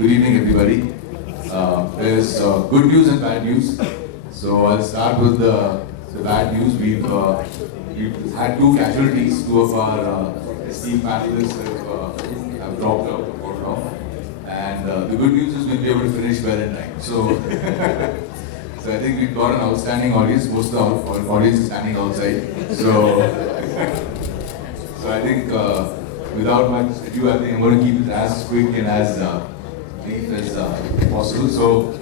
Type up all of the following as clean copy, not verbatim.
Good evening, everybody. There's good news and bad news. So I'll start with the bad news. We've had two casualties. Two of our esteemed panelists have dropped out, fallen off. And the good news is we'll be able to finish well in time. So, so I think we've got an outstanding audience. Most of the audience is standing outside. So, so I think without much ado, I think I'm going to keep it as quick and as brief as possible. So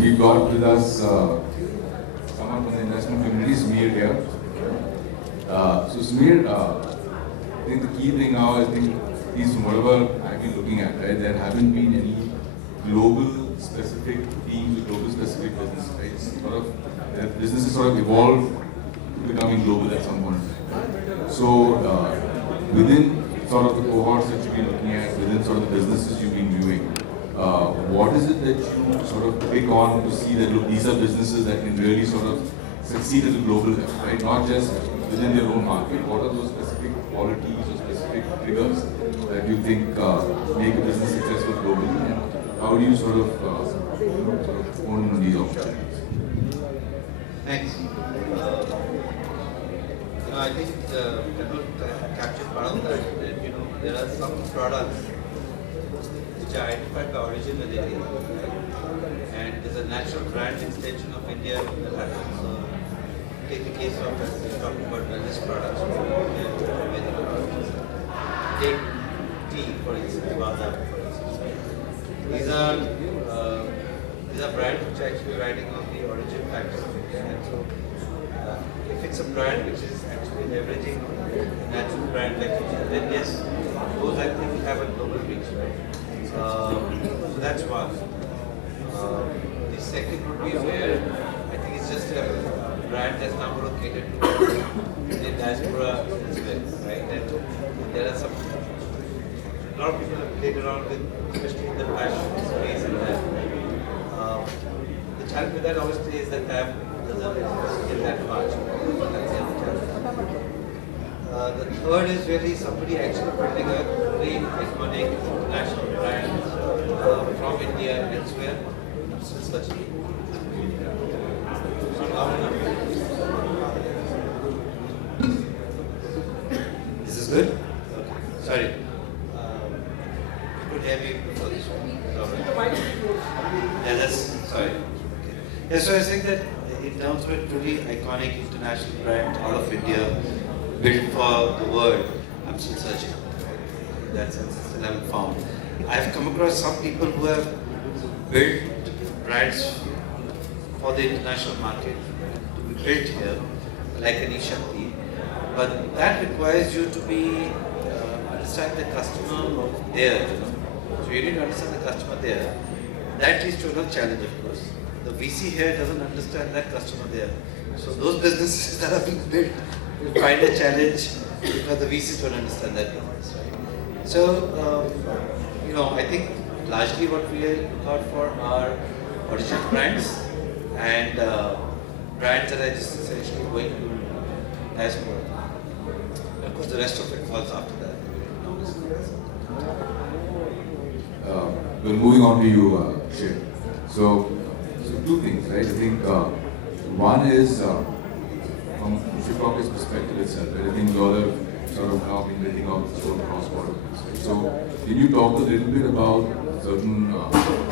we've got with us someone from the investment community, Sumir here. So Sumir, I think the key thing now, I think, is from whatever I've been looking at, right? There haven't been any global specific teams with global specific business, right? It's sort of, their businesses sort of evolved to becoming global at some point. So within sort of the cohorts that you've been looking at, within sort of the businesses you've been viewing, what is it that you sort of pick on to see that, look, these are businesses that can really sort of succeed at a global level, right? Not just within their own market. What are those specific qualities or specific triggers that you think make a business successful globally, and how do you sort of own these opportunities? Thanks. I think Pannel captured part of that. There are some products which are identified by origin with India, and there's a natural brand extension of India that happens. So take the case of talking about wellness products, take tea for instance, Vada for instance. These are brands which are actually riding on the origin factors of India, and so if it's a brand which is actually leveraging a natural brand like India, then yes, those I think have a global reach, right? So that's one. The second would be where I think it's just a brand that's now going to cater to the diaspora as well, right? And there are a lot of people have played around with, especially in the fashion space and that. The challenge with that obviously is that time doesn't get that much. That's the other challenge. The third is really somebody actually building a very iconic international brand from India and elsewhere. Such This is good? Okay. Sorry. Could hear me before this one. Yeah, that's sorry. Okay. Yeah, so I think that in terms of a truly iconic international brand out of India, built for the world, I'm still searching. In that sense, I still haven't found. I've come across some people who have built brands for the international market to be built here, like an Ishakti, but that requires you to be understand the customer there. So you need to understand the customer there. That leads to another challenge, of course. The VC here doesn't understand that customer there. So those businesses that are being built will find a challenge because the VCs don't understand that business, right? So I think largely what we look out for are original brands and brands that are just essentially going to diaspora. Of course, the rest of it falls after that. Well, moving on to you, Shir. So two things, right? I think one is from Shiprocket's perspective itself, right? I think you all have sort of now been building out this whole cross-border business, right? So can you talk a little bit about certain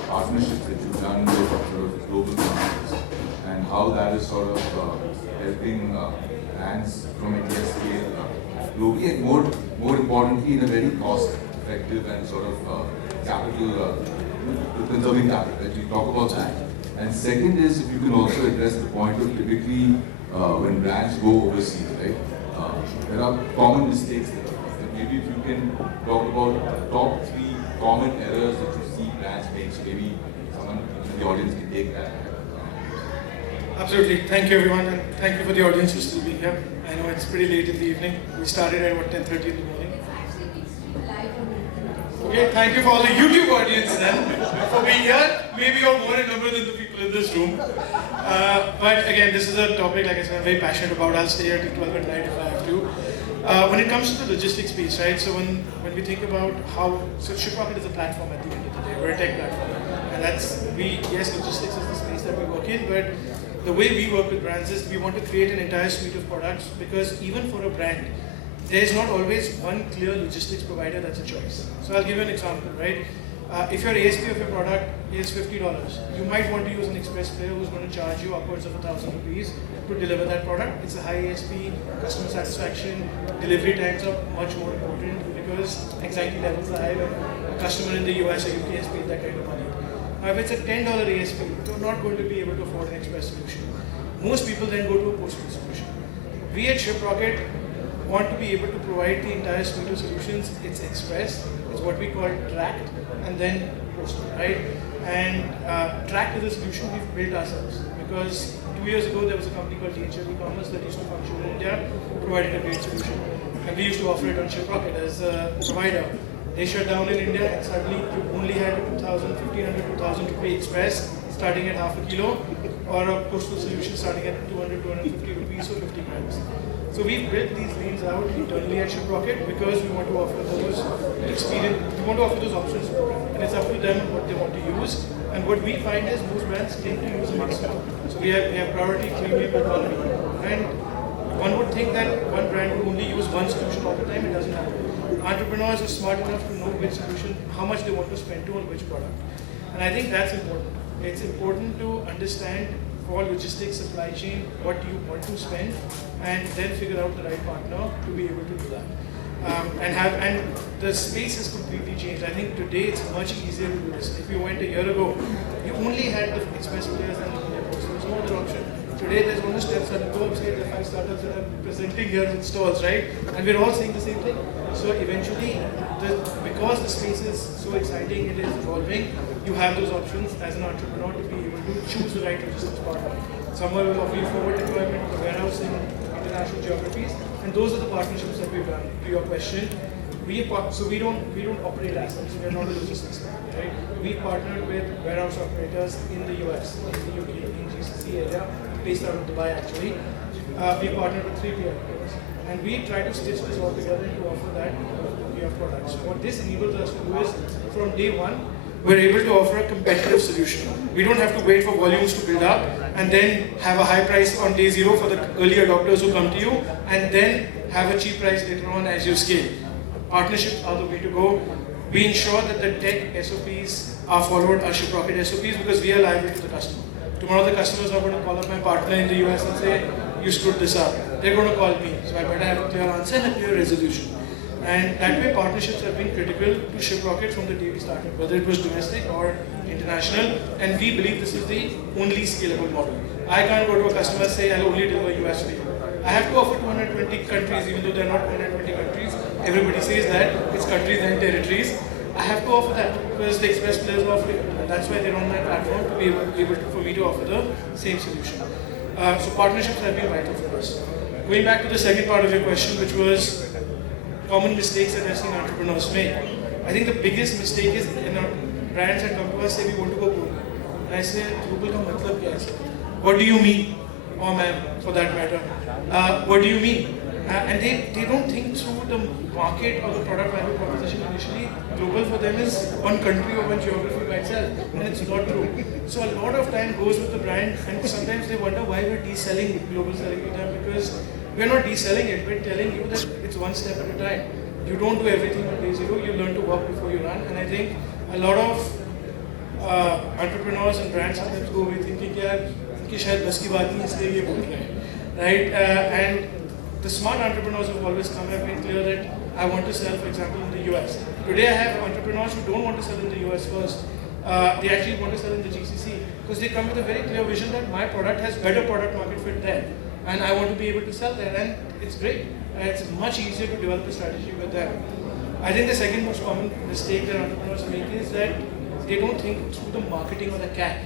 partnerships that you've done with sort of global companies and how that is sort of helping brands from India scale globally, and more importantly in a very cost-effective and sort of capital conserving capital, right? You talk about that. And second is, if you can also address the point of typically when brands go overseas, right? There are common mistakes there. And maybe if you can talk about top 3 common errors that you see brands make, so maybe someone in the audience can take that. Absolutely. Thank you, everyone, and thank you for the audience who still being here. I know it's pretty late in the evening. We started at 10:30 in the morning. Okay, thank you for all the YouTube audience then for being here. Maybe you're more in number than the people in this room. But again, this is a topic, like I said, I'm very passionate about. I'll stay here till 12 at night if I have to. When it comes to the logistics piece, right? So when we think about how, so Shiprocket is a platform at the end of the day. day. We're a tech platform. And yes, logistics is the space that we work in, but the way we work with brands is we want to create an entire suite of products, because even for a brand, there's not always one clear logistics provider that's a choice. So I'll give you an example, right? If your ASP of your product is $50, you might want to use an express player who's going to charge you upwards of 1,000 rupees to deliver that product. It's a high ASP, customer satisfaction, delivery times are much more important because anxiety levels are high when a customer in the US or UK has paid that kind of money. Now, if it's a $10 ASP, you're not going to be able to afford an express solution. Most people then go to a postal solution. We at Shiprocket want to be able to provide the entire suite of solutions. It's express, it's what we call tracked, and then postal, right? And tracked is a solution we've built ourselves, because 2 years ago there was a company called D2C e-commerce that used to function in India, provided a great solution. And we used to offer it on Shiprocket as a provider. They shut down in India, and suddenly you only had 1,500, 2,000 rupee express starting at half a kilo, or a postal solution starting at 200, 250 rupees for 50 grams. So we've built these lanes out internally at Shiprocket because we want to offer those options to brands. And it's up to them what they want to use. And what we find is most brands tend to use a mix. So we have priority, clearly built on it. And one would think that one brand would only use one solution all the time. It doesn't happen. Entrepreneurs are smart enough to know which solution, how much they want to spend on which product. And I think that's important. It's important to understand for logistics, supply chain, what you want to spend, and then figure out the right partner to be able to do that. And the space has completely changed. I think today it's much easier to do this. If you went a year ago, you only had the express players and the depots. There was no other option. Today there's almost 10 startups, there are 5 startups that are presenting here in stalls, right? And we're all saying the same thing. So eventually, because the space is so exciting, it is evolving, you have those options as an entrepreneur to be able to choose the right logistics partner. Someone will offer you forward deployment, a warehouse in international geographies, and those are the partnerships that we've done. To your question, we don't operate assets. We're not a logistics company, right? We partnered with warehouse operators in the US, in the UK, in GCC area, based out of Dubai actually. We partnered with 3 operators, and we try to stitch this all together to offer that to products. What this enables us to do is, from day one, we're able to offer a competitive solution. We don't have to wait for volumes to build up and then have a high price on day 0 for the early adopters who come to you, and then have a cheap price later on as you scale. Partnerships are the way to go. We ensure that the tech SOPs are followed, our Shiprocket SOPs, because we are liable to the customer. Tomorrow the customers are going to call up my partner in the US and say, you screwed this up. They're going to call me, so I better have a clear answer and a clear resolution. And that way partnerships have been critical to Shiprocket from the day we started, whether it was domestic or international, and we believe this is the only scalable model. I can't go to a customer and say, I'll only deliver US for you. I have to offer 220 countries, even though they're not 220 countries. Everybody says that, it's countries and territories. I have to offer that because the express players are offering it. And that's why they're on my platform to be able for me to offer the same solution. So partnerships have been vital for us. Going back to the second part of your question, which was common mistakes that I've seen entrepreneurs make. I think the biggest mistake is brands that come to us say we want to go global. And I say, global ka matlab kya hai? What do you mean? Or ma'am, for that matter. What do you mean? And they don't think through the market or the product value proposition initially. Global for them is one country or one geography by itself, and it's not true. So a lot of time goes with the brand, and sometimes they wonder why we're deselling global selling to them, because we're not deselling it, we're telling you that it's one step at a time. You don't do everything on day 0, you learn to walk before you run, and I think a lot of entrepreneurs and brands sometimes go away thinking, yeah, कि शायद बस की बात नहीं इसलिए ये बोल रहे हैं, right? And the smart entrepreneurs who always come have been clear that I want to sell, for example, in the US. Today I have entrepreneurs who don't want to sell in the US first. They actually want to sell in the GCC because they come with a very clear vision that my product has better product market fit there, and I want to be able to sell there, and it's great. It's much easier to develop a strategy with them. I think the second most common mistake that entrepreneurs make is that they don't think through the marketing or the CAC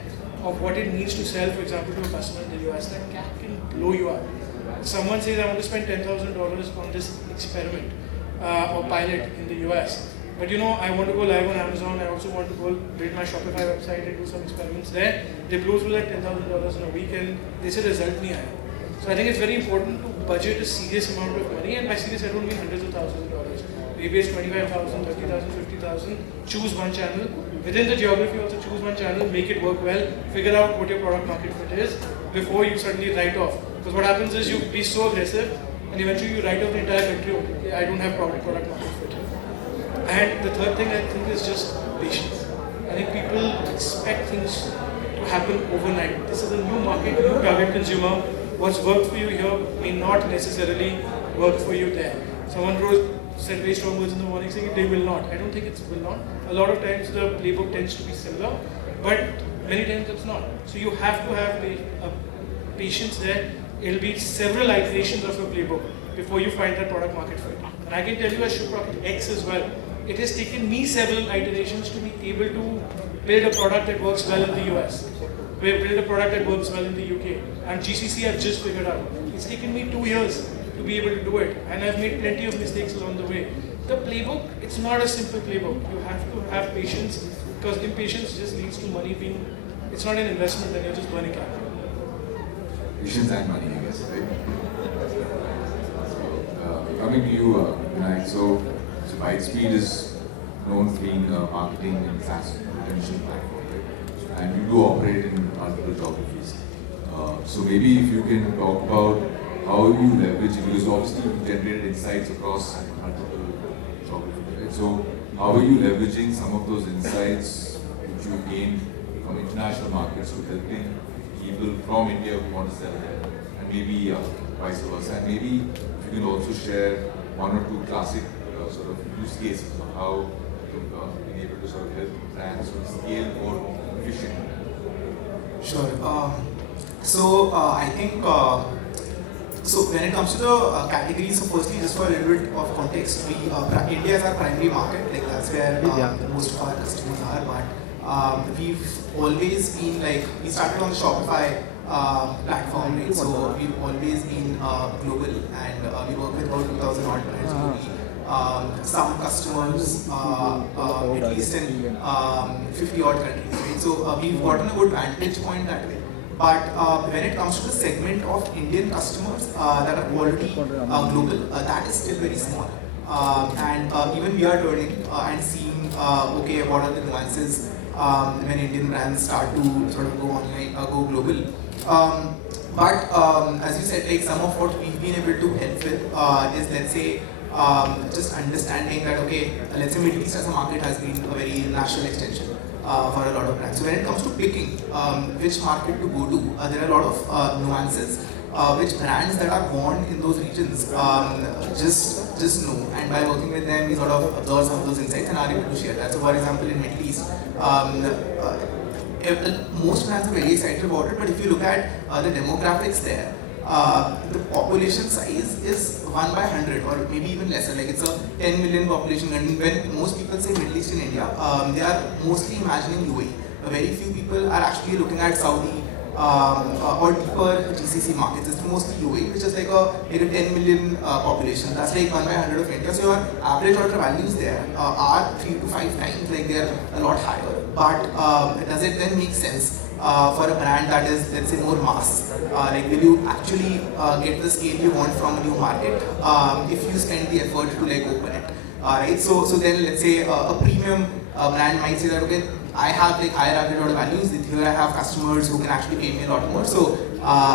of what it needs to sell, for example, to a customer in the US. That CAC can blow you up. Someone says, I want to spend $10,000 on this experiment or pilot in the US. But I want to go live on Amazon. I also want to go build my Shopify website and do some experiments there. They blow through like $10,000 in a week, and they say result nahi aaya. So I think it's very important to budget a serious amount of money, and by serious I don't mean hundreds of thousands of dollars. Maybe it's $25,000, $30,000, $50,000. Choose one channel, within the geography also choose one channel, make it work well, figure out what your product market fit is before you suddenly write off. Because what happens is you be so aggressive and eventually you write off the entire country. Okay, I don't have product market fit. And the third thing I think is just patience. I think people expect things to happen overnight. This is a new market, new target consumer. What's worked for you here may not necessarily work for you there. Someone said very strong words in the morning saying they will not. I don't think it will not. A lot of times the playbook tends to be similar, but many times it's not. So you have to have patience there. It'll be several iterations of your playbook before you find that product market fit. And I can tell you as Shiprocket X as well, it has taken me several iterations to be able to build a product that works well in the US. We have built a product that works well in the UK. And GCC I've just figured out. It's taken me 2 years to be able to do it. And I've made plenty of mistakes along the way. The playbook, it's not a simple playbook. You have to have patience because impatience just leads to money being, it's not an investment, then you're just burning capital. Patience and money, I guess, right? Coming to you, Vinayak, so Bitespeed is known for being a marketing and SaaS potential platform, right? And you do operate in multiple geographies. So maybe if you can talk about how you leverage it, because obviously you generated insights across multiple geographies, right? So how are you leveraging some of those insights which you gained from international markets to helping people from India who want to sell there, and maybe vice versa, and maybe if you can also share one or two classic sort of use cases of how being able to sort of help brands sort of scale more efficiently. Sure. I think so when it comes to the categories, so firstly, just for a little bit of context, India is our primary market, like that's where most of our customers are, but we've always been like, we started on the Shopify platform, right? So we've always been global, and we work with about 2,000 odd brands globally. Some customers, at least in 50 odd countries, right? So we've gotten a good vantage point that way. But when it comes to the segment of Indian customers that are already global, that is still very small. And even we are learning and seeing, okay, what are the nuances when Indian brands start to sort of go online, go global. But as you said, like some of what we've been able to help with is, let's say, just understanding that, okay, let's say Middle East as a market has been a very natural extension for a lot of brands. So when it comes to picking which market to go to, there are a lot of nuances which brands that are born in those regions just know, and by working with them we sort of absorb some of those insights and are able to share that. So for example, in Middle East, most brands are very excited about it, but if you look at the demographics there, the population size is 1 by 100 or maybe even lesser, like it's a 10 million population. And when most people say Middle East in India, they are mostly imagining UAE. Very few people are actually looking at Saudi or deeper GCC markets. It's mostly UAE, which is like a 10 million population. That's like 1 by 100 of India. So your average order values there are 3 to 5 times, like they're a lot higher. But does it then make sense for a brand that is, let's say, more mass? Like, will you actually get the scale you want from a new market if you spend the effort to like open it? Right? So then let's say a premium brand might say that, okay, I have like higher average order values. Here I have customers who can actually pay me a lot more. So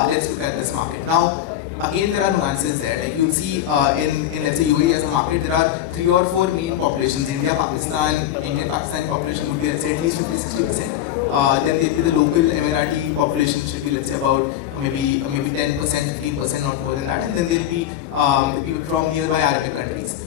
let's look at this market. Now, again, there are nuances there. Like you'll see in let's say UAE as a market, there are 3 or 4 main populations. Indian Pakistani population would be, let's say, at least 50-60%. Then there'll be the local Emirati population, should be, let's say, about maybe 10%, 15%, not more than that. And then there'll be people from nearby Arabic countries.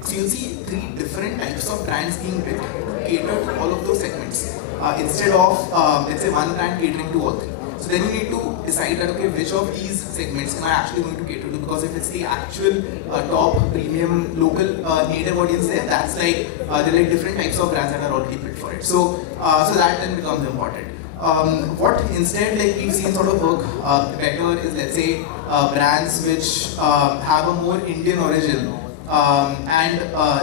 So you'll see 3 different types of brands being built to cater to all of those segments instead of, let's say, one brand catering to all 3. So then you need to decide that, okay, which of these segments am I actually going to cater to? Because if it's the actual top premium local native audience there, that's like, there are like different types of brands that are already built for it. So that then becomes important. What instead, like we've seen sort of work better is, let's say, brands which have a more Indian origin. And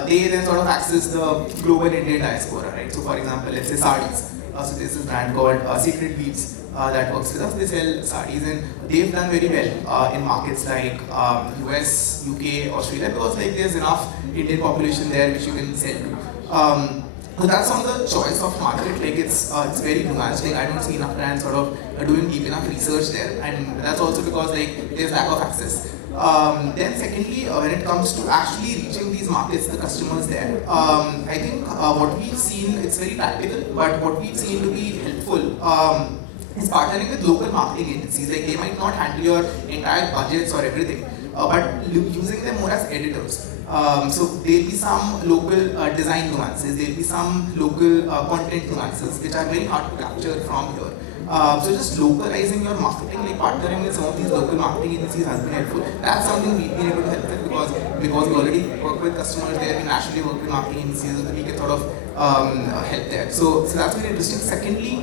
they then sort of access the global Indian diaspora, right? So for example, let's say sarees. So there's this brand called Secret Weaves that works with us. They sell sarees and they've done very well in markets like US, UK, Australia, because like there's enough Indian population there which you can sell to. So that's on the choice of market. Like it's very nuanced. Like I don't see enough brands sort of doing deep enough research there, and that's also because like there's lack of access. Then secondly, when it comes to actually reaching these markets, the customers there, I think what we've seen, it's very practical, but what we've seen to be helpful is partnering with local marketing agencies. Like they might not handle your entire budgets or everything, but using them more as editors. So there'll be some local design nuances, there'll be some local content nuances which are very hard to capture from here. So just localizing your marketing, like partnering with some of these local marketing agencies has been helpful. That's something we've been able to help with because we already work with customers there, we naturally work with marketing agencies, so we can sort of help there. So that's very interesting. Secondly,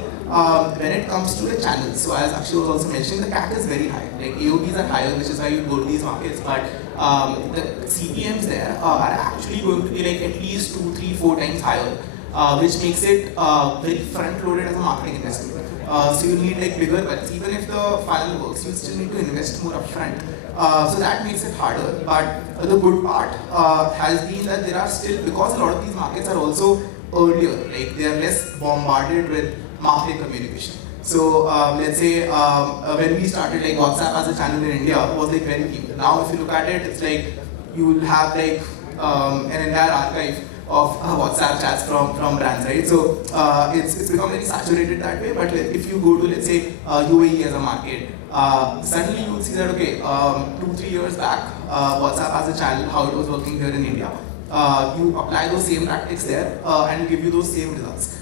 when it comes to the channels, so as Akshay was also mentioning, the CAC is very high. Like AOVs are higher, which is why you go to these markets, but the CPMs there are actually going to be like at least 2, 3, 4 times higher, which makes it very front-loaded as a marketing investment. So you need like bigger budgets. Even if the funnel works, you still need to invest more upfront. So that makes it harder. But the good part has been that there are still, because a lot of these markets are also earlier, like they are less bombarded with marketing communication. So let's say when we started, like WhatsApp as a channel in India was like very new. Now if you look at it, it's like you will have like an entire archive of WhatsApp chats from brands, right? So it's become very saturated that way. But if you go to, let's say, UAE as a market, suddenly you will see that, okay, 2-3 years back, WhatsApp as a channel, how it was working here in India. You apply those same tactics there and give you those same results.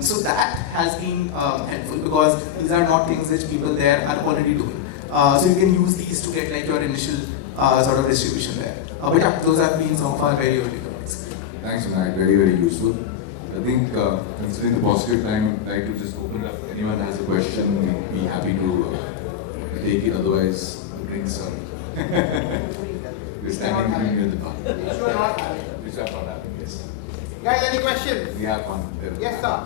So that has been helpful because these are not things which people there are already doing. So you can use these to get like your initial sort of distribution there. But yeah, those have been some of our very early products. Thanks, Vinayak. Very, very useful. I think considering the positive time, I'd like to just open it up. If anyone has a question, we'd be happy to take it. Otherwise, bring some. We're standing near the bar. Which are not having, yes. Guys, any questions? We have one there. Yes, sir.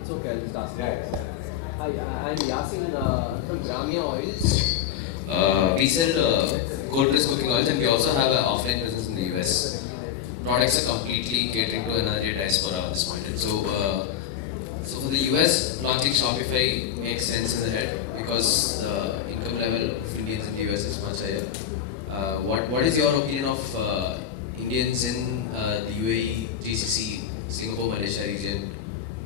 It's okay, I'll just ask. Hi, I'm Yasin from Gramia Oils. We sell cold press cooking oils and we also have an offline business in the US. Products are completely catering to another diaspora at this point. So for the US, launching Shopify makes sense in the head because the income level of Indians in the US is much higher. What is your opinion of Indians in the UAE, GCC, Singapore, Malaysia region?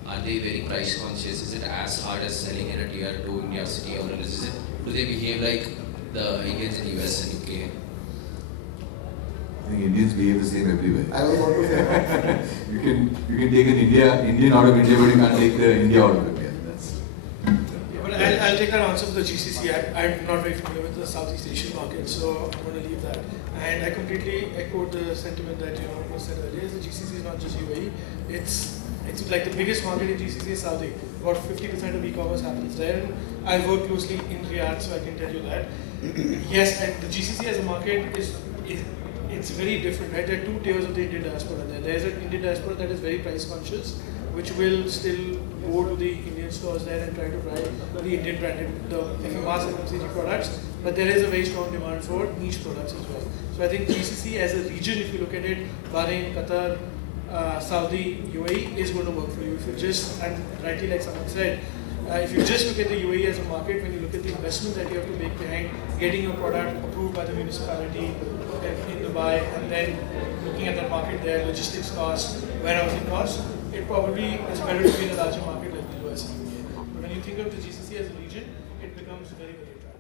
Are they very price conscious? Is it as hard as selling in a tier 2 India city, or do they behave like the Indians in US and UK? I think Indians behave the same everywhere. I was about to say that. you can take an Indian out of India, but you can't take the India out of India. That's. But I'll take that answer for the GCC. I'm not very familiar with the Southeast Asian market, so I'm going to leave that. And I completely echo the sentiment that was said earlier. The GCC is not just UAE. It's like the biggest market in GCC is Saudi. About 50% of e-commerce happens there. I work closely in Riyadh, so I can tell you that. Yes, and the GCC as a market it's very different, right? There are 2 tiers of the Indian diaspora there. There's an Indian diaspora that is very price conscious, which will still go to the Indian stores there and try to buy the Indian branded, the mass FMCG products. But there is a very strong demand for niche products as well. So I think GCC as a region, if you look at it, Bahrain, Qatar, Saudi, UAE is going to work for you. If you just, and rightly like someone said, if you just look at the UAE as a market, when you look at the investment that you have to make behind getting your product approved by the municipality in Dubai, and then looking at that market there, logistics costs, warehousing costs, it probably is better to be in a larger market like the US. But when you think of the GCC as a region, it becomes very, very attractive.